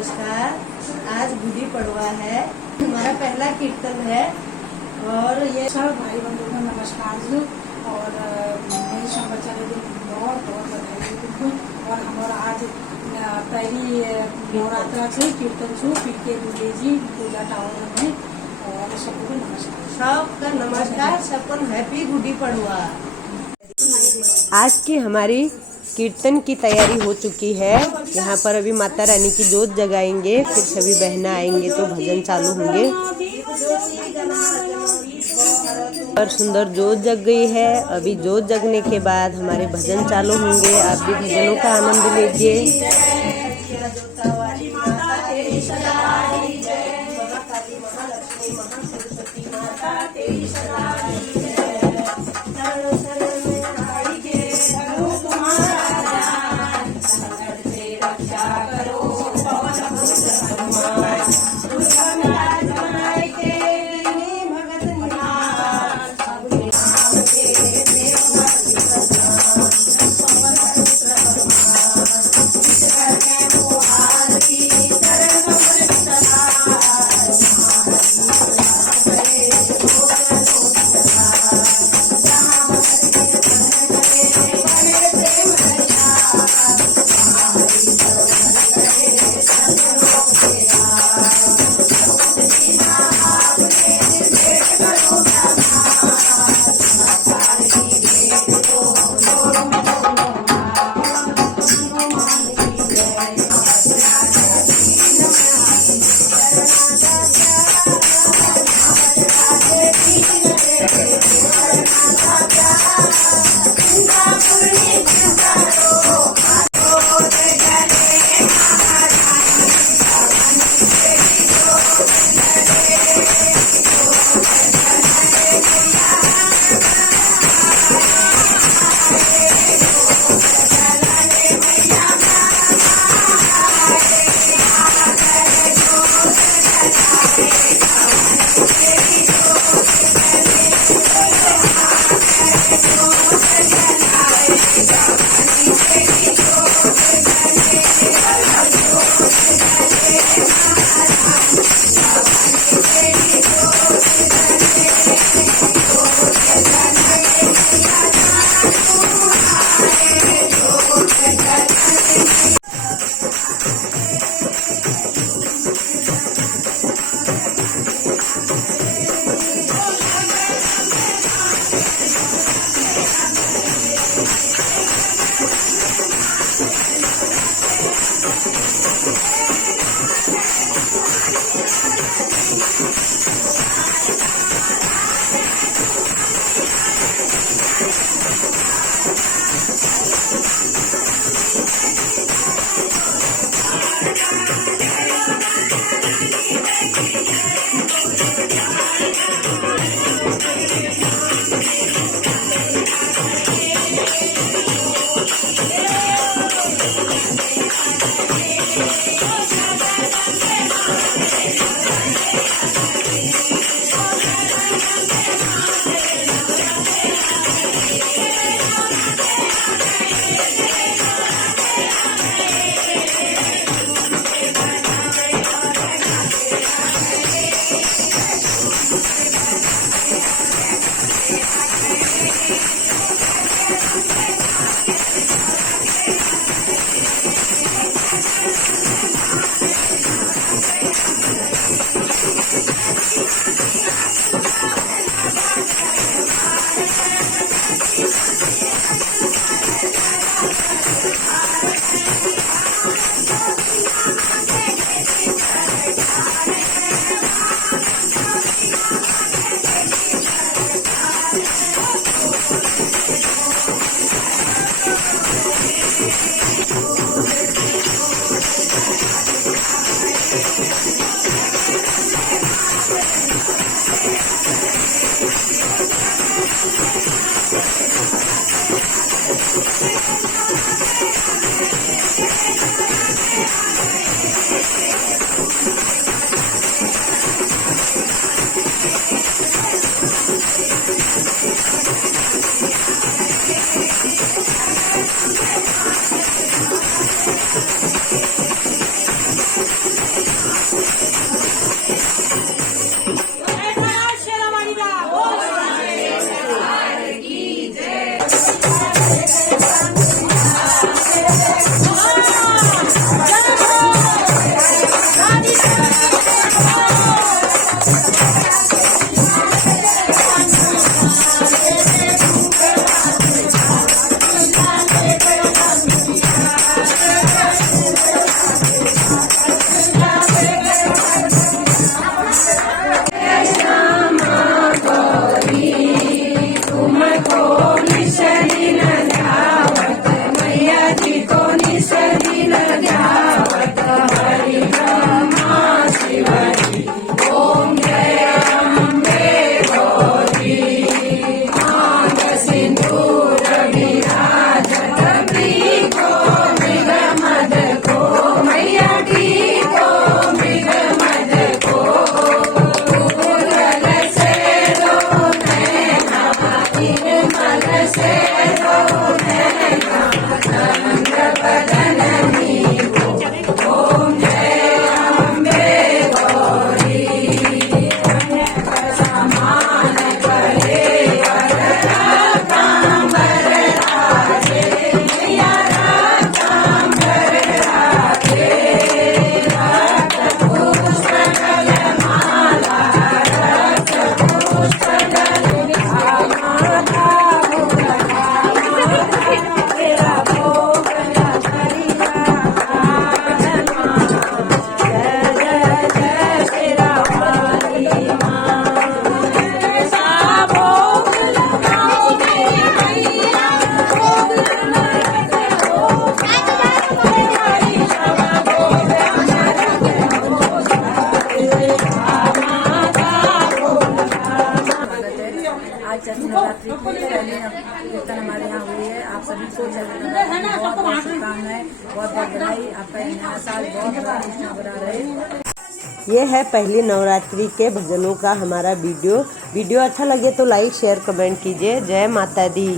नमस्कार। आज गुड़ी पड़वा है, हमारा पहला कीर्तन है और ये सब भाई बंधु को नमस्कार जी। और मेरी समाचार बहुत बहुत बधाई तुमको। और हमारा आज पहली नवरात्रा से कीर्तन छू पीके दुले जी पूजा टावर में। और सबको नमस्कार, सबका नमस्कार, सबको हैप्पी गुड़ी पड़वा। आज की हमारी कीर्तन की तैयारी हो चुकी है। यहाँ पर अभी माता रानी की जोत जगाएंगे, फिर सभी बहना आएंगे तो भजन चालू होंगे। और सुंदर जोत जग गई है। अभी जोत जगने के बाद हमारे भजन चालू होंगे। आप भी भजनों का आनंद लीजिए। नवरात्रि की पहली कीर्तन हमारे यहाँ हुई है। आप सभी को बहुत बहुत शुभकामनाएं, बहुत बहुत बधाई। आपका ये नया साल बहुत बड़ा रहे। ये है पहली नवरात्रि के भजनों का हमारा वीडियो अच्छा लगे तो लाइक शेयर कमेंट कीजिए। जय माता दी।